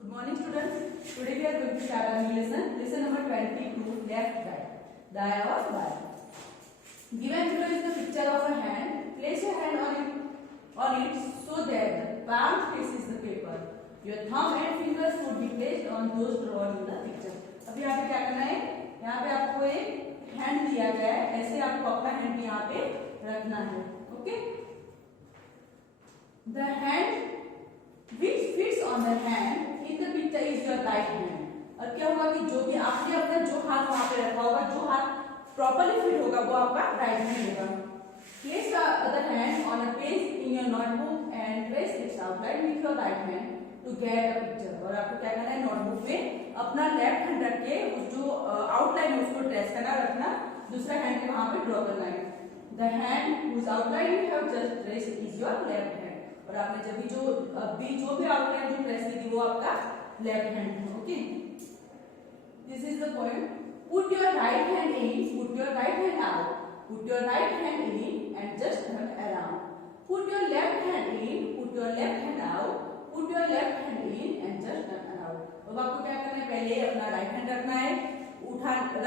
Good morning, students. Today we are going to start a new lesson. Lesson number 22, left guide. Daya or by. Given below is the picture of a hand. Place your hand on it so that the palm faces the paper. Your thumb and fingers would be placed on those drawn in the picture. अब यहाँ पे क्या करना है? यहाँ पे आपको एक हैंड दिया गया है. ऐसे आपको अपना हैंड यहाँ पे रखना है. Okay? The hand which fits on the hand in the picture is your right hand. और क्या होगा कि जो भी आपने अपना जो हाथ वहां पे रखा होगा, जो हाथ प्रॉपर्ली फिट होगा वो आपका राइट हैंड होगा. Place the other hand on a page in your notebook and trace its outline with your right hand to get a picture. और आपको क्या करना है, नोटबुक में अपना लेफ्ट हैंड रख के उस जो आउटलाइन है उसको ट्रेस करना, रखना, दूसरा हैंड को वहां पे ड्रॉ करना है. The hand whose outline you have just traced is your left hand. और आपने जब भी जो भी आउटलाइन जो ट्रेस की थी वो आपका लेफ्ट हैंड है. Okay, this is the point. Put your right hand in, put your right hand out, put your right hand in and just turn around. Put your left hand in, put your left hand out, put your left hand in and just turn around. अब आपको क्या करना है, पहले अपना right hand रखना है,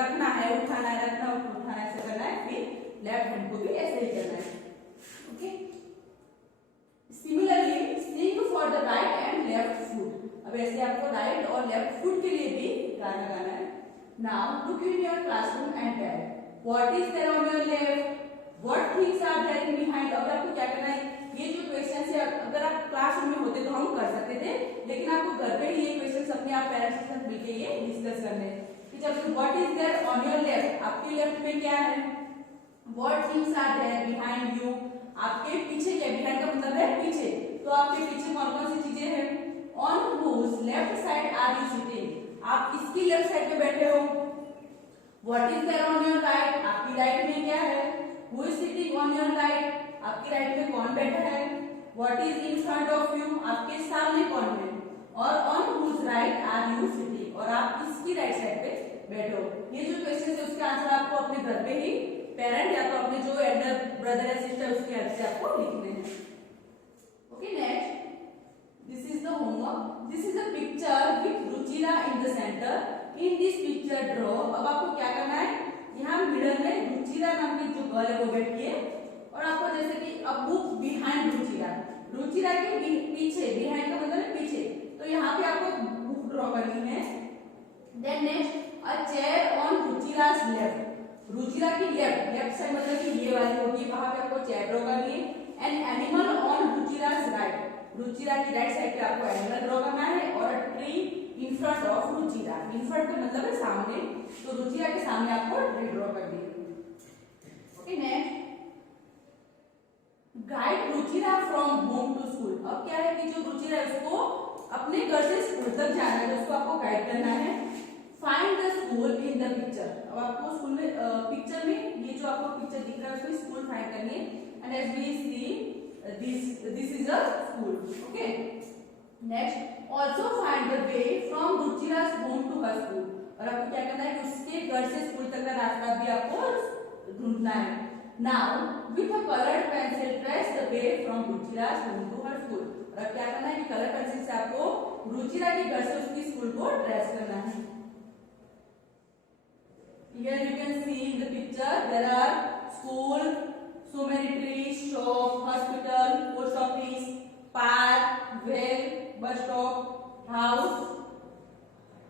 रखना है, उठाना है, रखना, उठाना ऐसे करना है, फिर लेफ्ट हैंड को भी ऐसे ही करना है. Okay. Similarly, sing for the right and left foot. अब ऐसे आपको राइट और लेफ्ट फुट के लिए भी गाना गाना है. Now look in your classroom and tell what is there on your left, what things are there behind. अब आपको क्या करना है, ये जो क्वेश्चन है अगर आप क्लासरूम में होते तो हम कर सकते थे, लेकिन आपको घर पे ही ये क्वेश्चन अपने आप पेरेंट्स के साथ मिलकर ये डिस्कस करने हैं कि जब what is there on your left, आपके लेफ्ट में क्या है, what things are there behind you, आपके पीछे क्या, बिहाइंड का मतलब है पीछे, तो आपके पीछे कौन कौन सी चीजें हैं. On whose left side are you sitting, आप किसकी लेफ्ट साइड पे बैठे हो. What is there on your right, आपकी राइट में क्या है. Who is sitting on your right, आपकी राइट में कौन बैठा है. What is in front of you, आपके सामने कौन है. और on whose right are you sitting, और आप किसकी राइट साइड पे बैठे हो. ये जो क्वेश्चन है उसके आंसर आपको अपने घर पे ही पेरेंट या तो अपने जो एल्डर ब्रदर या सिस्टर उसके हेल्प से आपको लिखने हैं. Okay, next this is the homework. This is the picture with Ruchira in the centre. In this picture draw. अब आपको क्या करना है, यहाँ मिडल में रुचिरा नाम की जो गर्ल है वो बैठी है, और आपको जैसे कि a book behind Ruchira, Ruchira के पीछे, बिहाइंड का मतलब है पीछे, तो यहाँ पे आपको बुक ड्रॉ करनी है. Then next a chair on Ruchira's left, Ruchira की लेफ्ट साइड मतलब कि ये वाली होगी, वहां पे आपको चेयर ड्रॉ करनी है. An animal on Ruchira's right, Ruchira की राइट साइड पे आपको एनिमल ड्रॉ करना है. और tree in front of Ruchira, in front का मतलब है सामने, तो रुचिरा के सामने आपको ट्री ड्रॉ करनी है. Okay, next guide Ruchira from home to school. अब क्या है कि जो रुचिरा है उसको अपने घर से स्कूल तक जाना है, तो उसको आपको गाइड करना है. Find the school in the picture. अब आपको स्कूल में पिक्चर में ये जो आपको पिक्चर दिख रहा है उसमें स्कूल फाइंड करनी है. And as we see this is a school. Okay, next also find the way from Ruchira's home to her school. और आपको क्या करना है कि उसके घर से स्कूल तक का रास्ता भी आपको ढूंढना है. Now with a coloured pencil trace the way from Ruchira's home to her school. और अब क्या करना है कि कलर पेंसिल से आपको रुचिरा के घर से उसकी स्कूल को ट्रेस करना है. Here you can see in the picture there are school, so many trees, shop, hospital, post office, park, well, bus stop, house,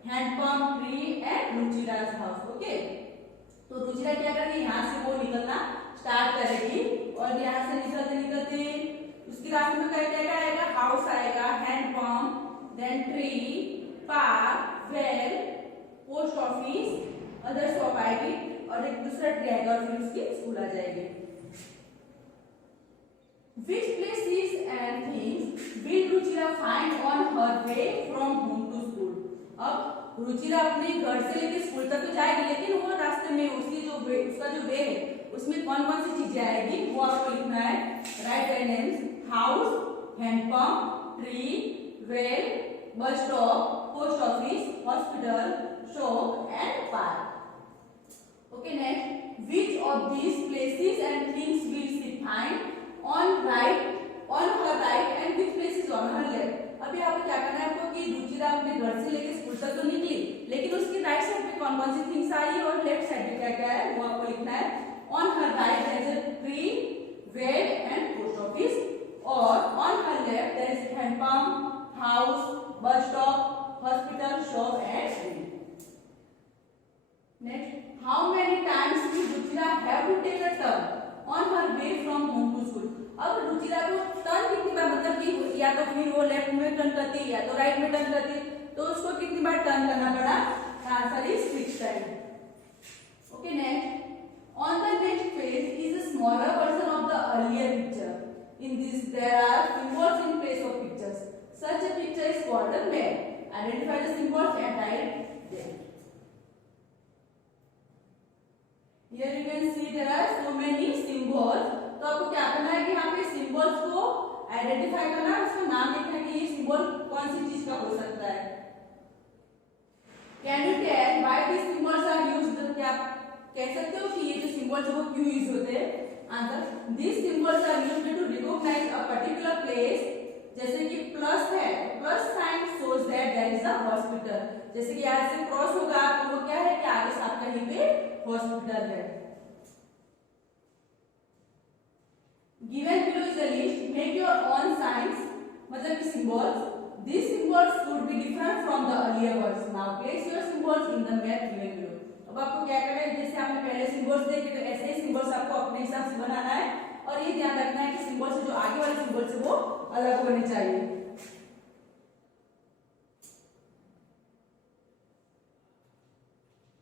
hand pump, tree and Ruchira's house. Okay? तो रुचिरा क्या करेगी, यहाँ से वो निकलना स्टार्ट करेगी, और यहाँ से निकलते निकलते उसके रास्ते में क्या क्या आएगा, हाउस आएगा, hand pump, then tree, park, well, post office, other shop आएगी, और एक दूसरा ट्री आएगा, और फिर उसकी स्कूल आ जाएगी. Which places and things will Ruchira find on her way from home to school? अब रुचिरा अपने घर से लेके स्कूल तक तो जाएगी, लेकिन वो रास्ते में उसका जो वे है उसमें कौन कौन सी चीजें आएगी वो आपको लिखना है. Write their names, house, handpump, tree, well, bus stop, post office, hospital, shop and park. Okay, next, which of these places and things will she find on her right and which places on her left. अभी आपको क्या करना है आपको कि रुचिरा रुचिरा अपने घर से लेके स्कूल तक तो निकली, लेकिन उसकी राइट साइड पे कौन कौन सी थिंग्स आई और लेफ्ट साइड पे क्या क्या है वो आपको लिखना है। On her right there is a tree, well and post office, और on her left there is handpump, house, bus stop, hospital, shop and school. Next, how many times will Ruchira have to take a turn on her way from home to school. अब रुचिरा को turn कितनी बार, मतलब कि या तो फिर वो left में टर्न करती है या तो राइट में टर्न करती है, तो उसको कितनी बार टर्न करना पड़ा, answer is 6 time. Okay, next, on the next page is a smaller version of the earlier picture. In this there are symbols in place of pictures, such a picture is called a map, identify the symbols and write them. Here you can see there are so many symbols, तो आपको क्या करना है कि यहाँ पे symbols को identify करना है, उसका नाम लिखना है कि ये सिंबल कौन सी चीज का हो सकता है। Can you tell why this symbols are used, क्या कह सकते हो कि ये जो सिंबल्स वो क्यों यूज होते हैं। Answer, this symbols are used to recognise a particular place, जैसे कि प्लस है, plus sign shows that there is a hospital, जैसे कि यहाँ से क्रॉस होगा तो वो क्या है कि आगे साथ कहीं पे हॉस्पिटल है। Given below is a list, make your own signs, मतलब कि symbols. These symbols should be different from the earlier ones. Now place your symbols in the map given below. अब आपको क्या करना है, जैसे आपने पहले सिंबल्स देखे तो ऐसे ही सिंबल्स आपको अपने हिसाब से बनाना है, और ये ध्यान रखना है कि सिंबल्स जो आगे वाले सिंबल्स है वो अलग होने चाहिए।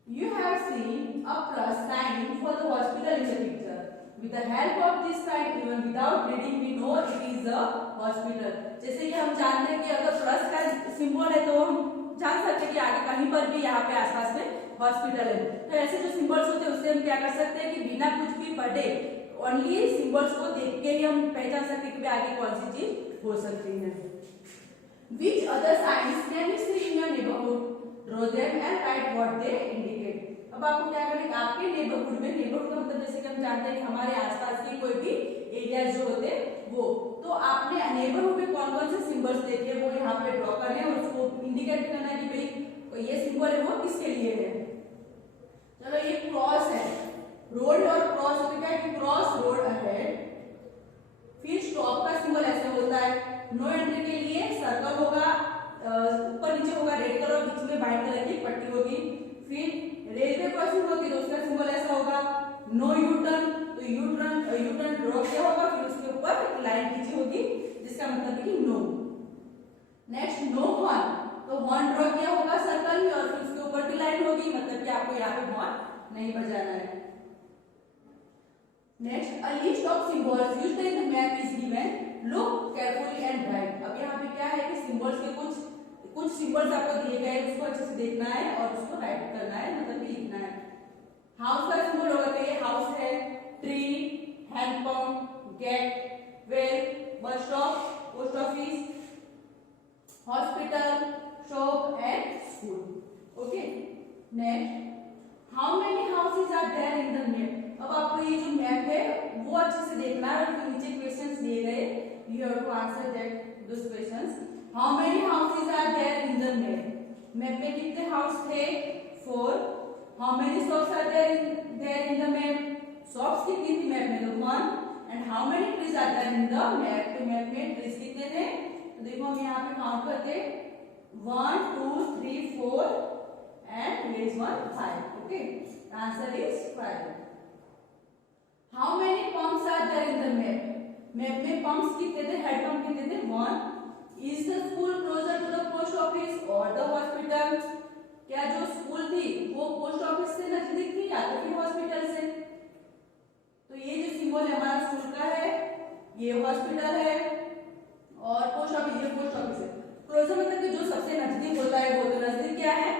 You have seen a plus sign for the hospital in the picture. With the help of this sign, even without reading, we know it is a hospital. जैसे कि हम जानते हैं कि अगर प्लस का सिंबल है तो हम जान सकते हैं कि आगे कहीं पर भी यहाँ पे आसपास में हॉस्पिटल है। तो ऐसे जो सिंबल्स होते हैं उससे हम क्या कर सकते हैं कि बिना कुछ भी पढ़े ओनली सिंबल्स को देख के ही हम पहचान सकते हैं कि आगे कौन सी चीज हो सकती है। Which other signs can you see in your neighborhood? Draw them and write what they indicate. अब आपको क्या करना है, आपके नेबरहुड में, नेबरहुड का मतलब जैसे कि हम जानते हैं कि हमारे आसपास के कोई भी एरिया जो होते हैं वो, तो आपने नेबरहुड में कौन कौन से सिंबल्स देखे वो यहाँ पे ड्रॉ करने और उसको इंडिकेट करना है कि भाई ये सिंबल है वो किसके लिए है। चलो, ये क्रॉस है, रोड और क्रॉस होता है कि क्रॉस रोड अहेड। फिर स्टॉप का सिंबल ऐसे होता है, नो एंट्री के लिए सर्कल होगा, ऊपर नीचे होगा रेड कलर, बीच में व्हाइट कलर की पट्टी होगी। फिर रेलवे क्रॉसिंग होगी तो उसका सिंबल ऐसा होगा, नो यू टर्न, तो यू टर्न ड्रॉ किया होगा, फिर उसके ऊपर एक लाइन खींची होगी जिसका मतलब है कि नो। नेक्स्ट, नो हॉर्न, तो हॉर्न ड्रॉ किया होगा सर्कल में और फिर उसके ऊपर भी लाइन होगी, मतलब कि आपको यहाँ पे हॉर्न नहीं बजाना है। Next, a list of symbols used in the map is given, look carefully and right. अब यहाँ पे क्या है कि सिंबल्स के कुछ सिंबल्स आपको दिए गए हैं, उसको अच्छे से देखना है और उसको राइट करना है, मतलब कि लिखना है। हाउस का सिंबल होगा तो ये हाउस है, tree, handpump, gate, well, bus stop, post office, hospital, shop and school. Okay, next, how many houses are there in the map. अब आपको ये जो मैप है वो अच्छे से देखना है और फिर नीचे क्वेश्चंस दिए गए, you have to answer that those questions. How many houses are there in the map, map में कितने हाउस थे, 4। How many shops are there in the map, shops कितनी थी मैप में, तो 1। And how many trees are there in the map, तो map में trees कितने थे, तो देखो हम यहाँ पे काउंट करते 1 2 3 4 and here is 1 5। Okay, answer is 5। How many pumps are there in the map, map में पंप्स कितने थे, हेड पंप कितने थे, 1। Is the school closer to the post office or the hospital, क्या जो स्कूल थी वो पोस्ट ऑफिस से नजदीक थी या तो फिर हॉस्पिटल से। तो ये जो सिंबल है हमारा स्कूल का है, ये हॉस्पिटल है और पोस्ट ऑफिस, ये पोस्ट ऑफिस है। क्लोजर मतलब कि जो सबसे नजदीक होता है वो, तो नजदीक क्या है,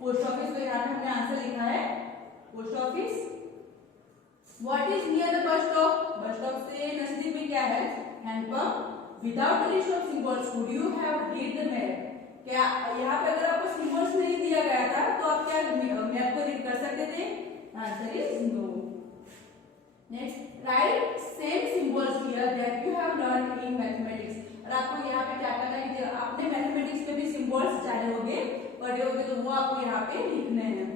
पोस्ट ऑफिस, तो यहाँ पे हमने आंसर लिखा है post office. What is near the bus stop, bus stop से नजदीक में क्या है, handpump. Without the list of symbols would you have read the map, क्या यहाँ पे अगर आपको सिंबल्स नहीं दिया गया था तो आप क्या मैप को रीड कर सकते थे, answer is no. Next, right same symbols here that you have learned in mathematics, और आपको यहाँ पे क्या करना है कि आपने मैथमेटिक्स में भी सिंबल्स चाहे बर्थडे होंगे तो वो आपको यहाँ पे लिखने हैं।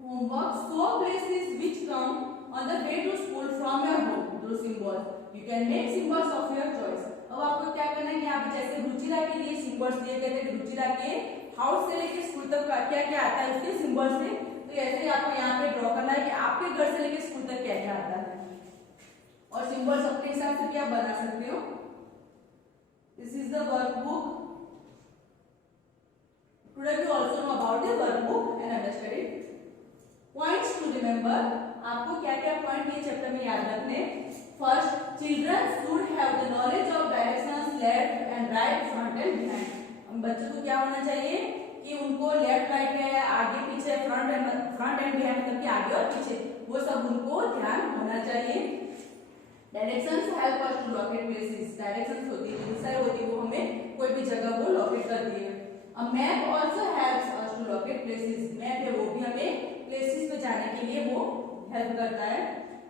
Homework, so places which come on the way to school from your home, दो symbols, you can make symbols of your choice. अब आपको क्या करना है कि यहाँ पे जैसे रुचिरा के लिए सिंबल्स दिए गए थे, रुचिरा के हाउस से लेके स्कूल तक क्या क्या आता है उसके सिंबल्स में, तो ऐसे ही आपको यहाँ पे ड्रॉ करना है कि आपके घर से लेके स्कूल तक क्या क्या आता है, और सिंबल्स अपने हिसाब से क्या बना सकते हो। This is the workbook. Today we also know about the workbook and understand it. Points to remember, आपको क्या क्या पॉइंट ये चैप्टर में याद रखने। First, children should have the knowledge of directions left and right, front and behind. बच्चों को क्या होना चाहिए कि उनको लेफ्ट राइट क्या है, आगे पीछे, फ्रंट एंड बिहाइंड मतलब कि आगे और पीछे, वो सब उनको ध्यान होना चाहिए। Directions help us to locate places, directions होती है, दिशा होती है, वो हमें कोई भी जगह को लोकेट करती है। A map also helps us to locate places, map है वो भी हमें प्लेसेस पे जाने के लिए वो हेल्प करता है।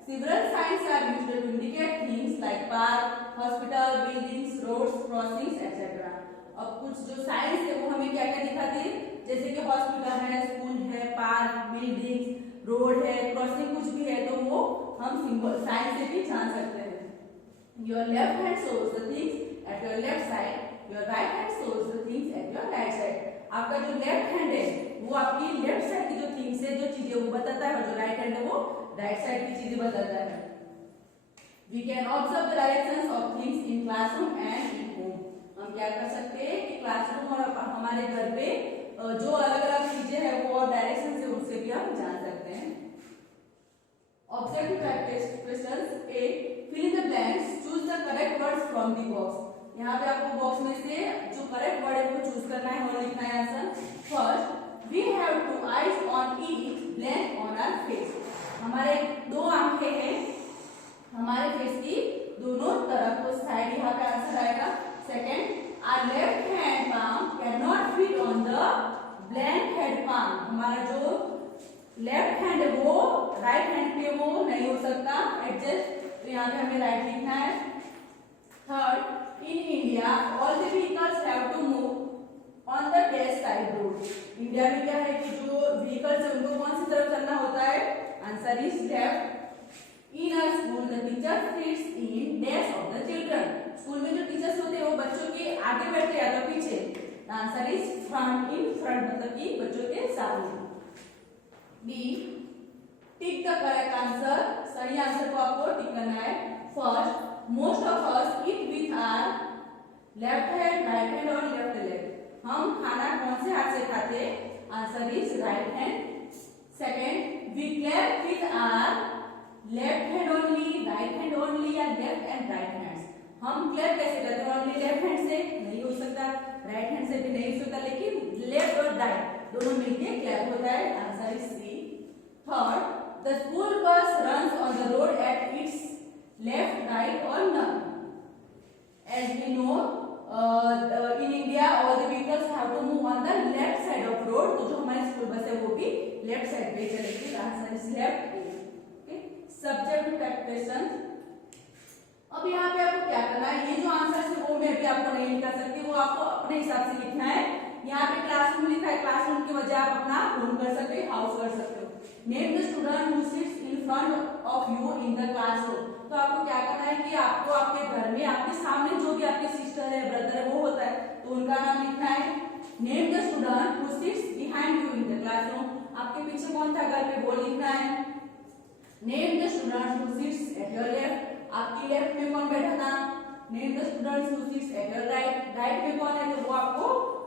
Several signs are used to indicate things like park, hospital, buildings, roads, crossings, etc. अब कुछ जो साइंस है वो हमें क्या क्या दिखाती है, जैसे कि हॉस्पिटल है, स्कूल है, पार्क, बिल्डिंग्स, रोड है, क्रॉसिंग कुछ भी है तो वो हम सिंबल साइंस से भी जान सकते हैं। Your left hand shows the things at your left side, your right hand shows the things at your right side. आपका जो लेफ्ट हैंड है वो आपकी लेफ्ट साइड की जो थिंग्स है, जो चीजें वो बताता है, और जो राइट हैंड है वो राइट साइड की चीजें बताता है। We can observe the directions of things in classroom and in home. हम क्या कर सकते हैं कि क्लासरूम और हमारे घर पे जो अलग अलग चीजें हैं वो डायरेक्शन से उनसे भी हम जान सकते हैं। Objective questions. A. Fill in the blanks. Choose the correct words from the box. यहाँ पे आपको बॉक्स में से जो करेक्ट वर्ड है वो चूज करना है और लिखना है answer. First, we have two eyes on each blank on our face. हमारे दो आंखें हैं हमारे फेस की दोनों तरफ, तो साइड यहाँ पे आंसर आएगा। Second, our left hand palm cannot fit on the blank head palm. हमारा जो लेफ्ट हैंड है वो राइट हैंड पे वो नहीं हो सकता एडजस्ट, तो यहाँ पे हमें राइट लिखना है। Third, in India all the vehicles have to move on the dash side road. India में क्या है कि जो व्हीकल्स है उनको कौन सी तरफ चलना होता है, answer is left. In a school the teacher sits in dash of the children. School में जो टीचर्स होते हैं वो बच्चों के आगे बैठते हैं या तो पीछे, answer is front, in front मतलब कि बच्चों के सामने। B, tick the correct answer, सही आंसर को आपको टिक करना है। First, most of us eat with our left hand, right hand और left leg. हम खाना कौन से हाथ से खाते हैं, answer is right hand. Second, we clap with our left hand only, right hand only या left and right hands. हम क्लैप कैसे करते हैं, ओनली लेफ्ट हैंड से नहीं हो सकता, राइट हैंड से भी नहीं हो सकता, लेकिन लेफ्ट और राइट दोनों मिलके क्लैप होता है, answer is C. Third, the school bus runs on the road at its left, right or none. As we know, in India all the vehicles have to move on the left side of road. तो जो हमारी school bus है वो भी left side पे चलेगी, answer is left. Okay, subject question. अब यहाँ पे आपको क्या करना है, ये जो आंसर है वो मैं भी आपको नहीं लिखा सकती, वो आपको अपने हिसाब से लिखना है। यहाँ पे क्लासरूम लिखा है, क्लासरूम की वजह आप अपना होम कर सकते हो, हाउस कर सकते हो। Name the student who sits in front of you in the classroom. तो आपको क्या करना है कि आपको आपके घर में आपके सामने जो भी आपके सिस्टर है, ब्रदर है, वो होता है, तो उनका नाम लिखना है। Name the student who sits behind you in the classroom. आपके पीछे कौन था घर पे, वो लिखना है। Name the student who sits at your left. आपकी लेफ्ट में कौन बैठा था, name the student who sits at your right. Right में कौन है, तो वो आपको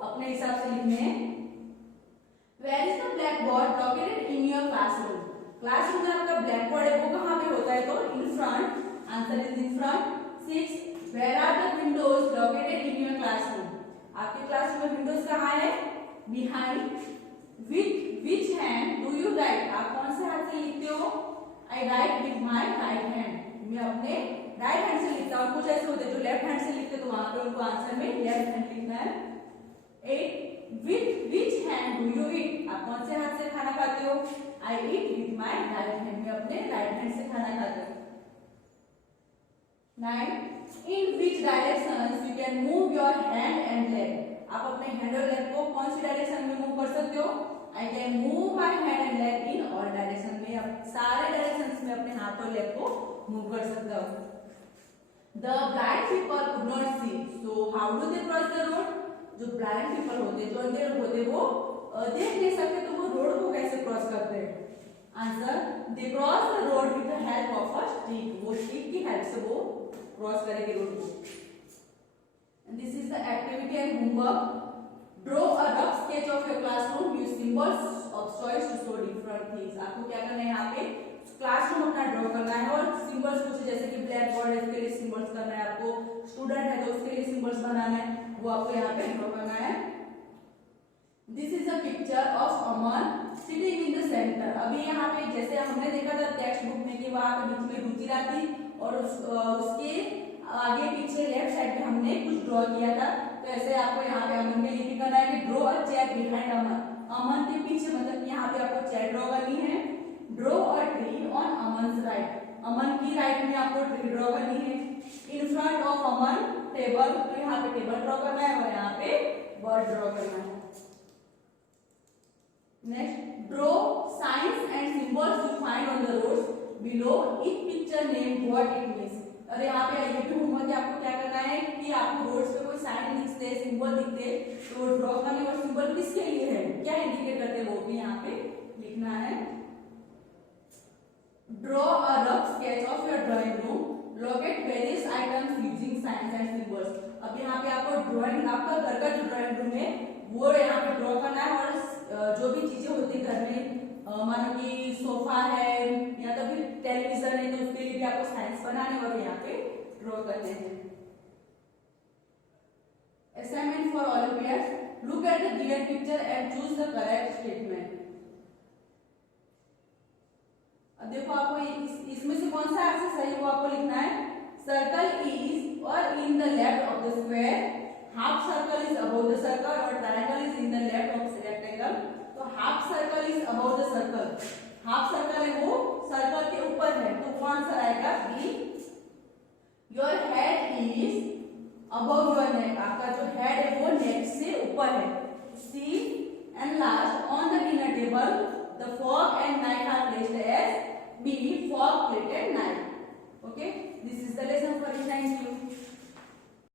अपने हिसाब से लिखने हैं। Where is the black board located in your classroom. Classroom में आपका ब्लैक बोर्ड है वो कहाँ पे होता है, तो in front, answer is in front. 6, where are the windows located in your classroom. आपके क्लासरूम में विंडोज कहाँ है, behind. With which hand do you write. आप कौन से हाथ से लिखते हो, I write with my right hand. मैं अपने राइट हैंड से लिखता हूँ। कुछ ऐसे होते हैं जो लेफ्ट हैंड से लिखते, तो वहां पे उनको आंसर में लेफ्ट हैंड लिखना है। 8, with which hand do you eat. आप कौन से हाथ से खाना खाते हो, I eat with my right hand. मैं अपने राइट हैंड से खाना खाता हूँ। 9, in which directions you can move your hand and leg. आप अपने अपने हैंड और लेग को कौन सी डायरेक्शन में मूव कर सकते हो? I can move my hand and leg in all direction में, आप सारे डायरेक्शन में अपने हाथ और लेग को मूव कर सकते हो। The blind people could not see, so how do they cross the road? जो blind people होते, जो अंधे लोग होते, वो देख नहीं सकते, तो वो रोड को कैसे क्रॉस करते हैं? Answer, they cross the road with the help of a stick, वो stick की हेल्प से वो क्रॉस करेंगे रोड को। And this is the activity and homework. Draw a rough sketch of your classroom. Use symbols of choice to show different things. आपको क्या करना है यहाँ पे? क्लासरूम अपना ड्रॉ करना है और सिंबल्स कुछ जैसे कि ब्लैक बोर्ड है, इसके लिए सिंबल्स करना है आपको, स्टूडेंट है तो उसके लिए सिंबल्स बनाना है, वो आपको यहाँ पे ड्रॉ करना है। This is a picture of Aman sitting in the centre. अभी यहाँ पे जैसे हमने देखा था टेक्स्ट बुक में कि वहां पे बीच में रुचिरा थी और उसके आगे पीछे लेफ्ट साइड पे हमने कुछ ड्रॉ किया था, तो ऐसे आपको यहाँ पे अमन के लिए भी करना है कि ड्रॉ अ चेयर बिहाइंड अमन। अमन के पीछे मतलब यहाँ पे आपको चेयर ड्रॉ करनी है। Draw a tree on Aman's right, Aman की राइट में आपको ट्री ड्रॉ करनी है। In front of Aman table, तो यहाँ पे टेबल ड्रॉ करना है और यहाँ पे बर्ड ड्रॉ करना है। Next, draw signs and symbols you find on the roads below, each picture name what it means. और यहाँ पे ये भी होमवर्क है, आपको क्या करना है कि आपको रोड्स पे कोई साइन दिखते, सिंबल दिखते, तो ड्रॉ करने और सिंबल किसके लिए है, क्या इंडिकेट करते हैं, वो भी यहाँ पे लिखना है। Draw a rough sketch of your drawing room. Locate various items using signs and symbols. अब यहाँ पे आपको ड्राइंग, आपका घर का जो ड्राइंग रूम है वो यहाँ पे ड्रॉ करना है और जो भी चीजें होती है घर में, मानो कि सोफा है या तो फिर टेलीविजन है, तो उसके लिए भी आपको साइंस बनाने और यहाँ पे ड्रॉ करने हैं। Assignment for Olympiads. Look at the given picture and choose the correct statement. अब देखो आपको इसमें से कौन सा आंसर सही है वो आपको लिखना है। सर्कल इज और in the left of the square, half circle is above the circle और triangle is in the left of the rectangle. तो half circle is above the circle, half circle है वो सर्कल के ऊपर है, तो कौन सा आएगा? B. Your head is above your neck, आपका जो हेड है वो नेक से ऊपर है। C. And last, on the dinner table the fork and knife are placed as B, fork, plate and knife. Okay, this is the lesson for you. Thank you.